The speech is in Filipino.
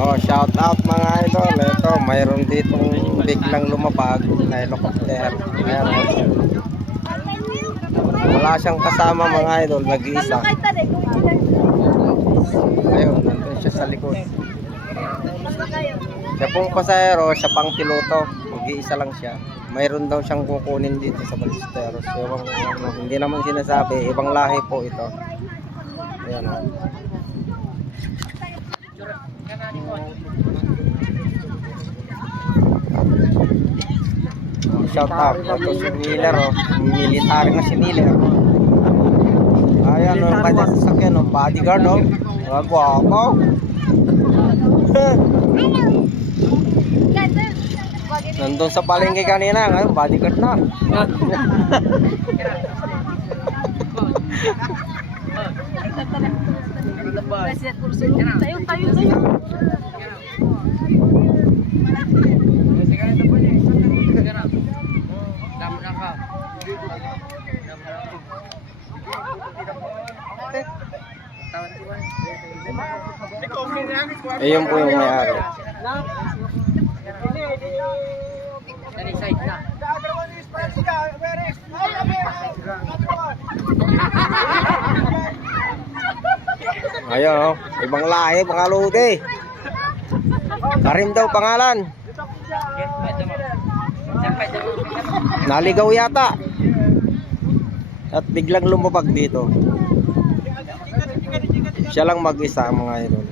Oh, shout out mga idol. Ito, mayroon ditong biglang lumapag na helicopter. Ayan, oh. Wala siyang kasama mga idol, nag-iisa. Ayun, nandun siya sa likod. Siya pong pasahero, siya pang piloto. Mag-iisa lang siya. Mayroon daw siyang kukunin dito sa Ballesteros. Hindi naman sinasabi, ibang lahi po ito. Ayan, oh. Shout out ito si Miller, oh. Military na si Miller. Ayan, oh, kanya sasakyan, oh. Bodyguard, oh. Gwapo. Nandun sa palengke kanina, ngayon bodyguard na. Ayun po yung may-ari. Ayun, oh. Ibang lahi, mga lodi. Karim daw pangalan. Naligaw yata. At biglang lumabag dito. Siya lang mag-isa mga idol.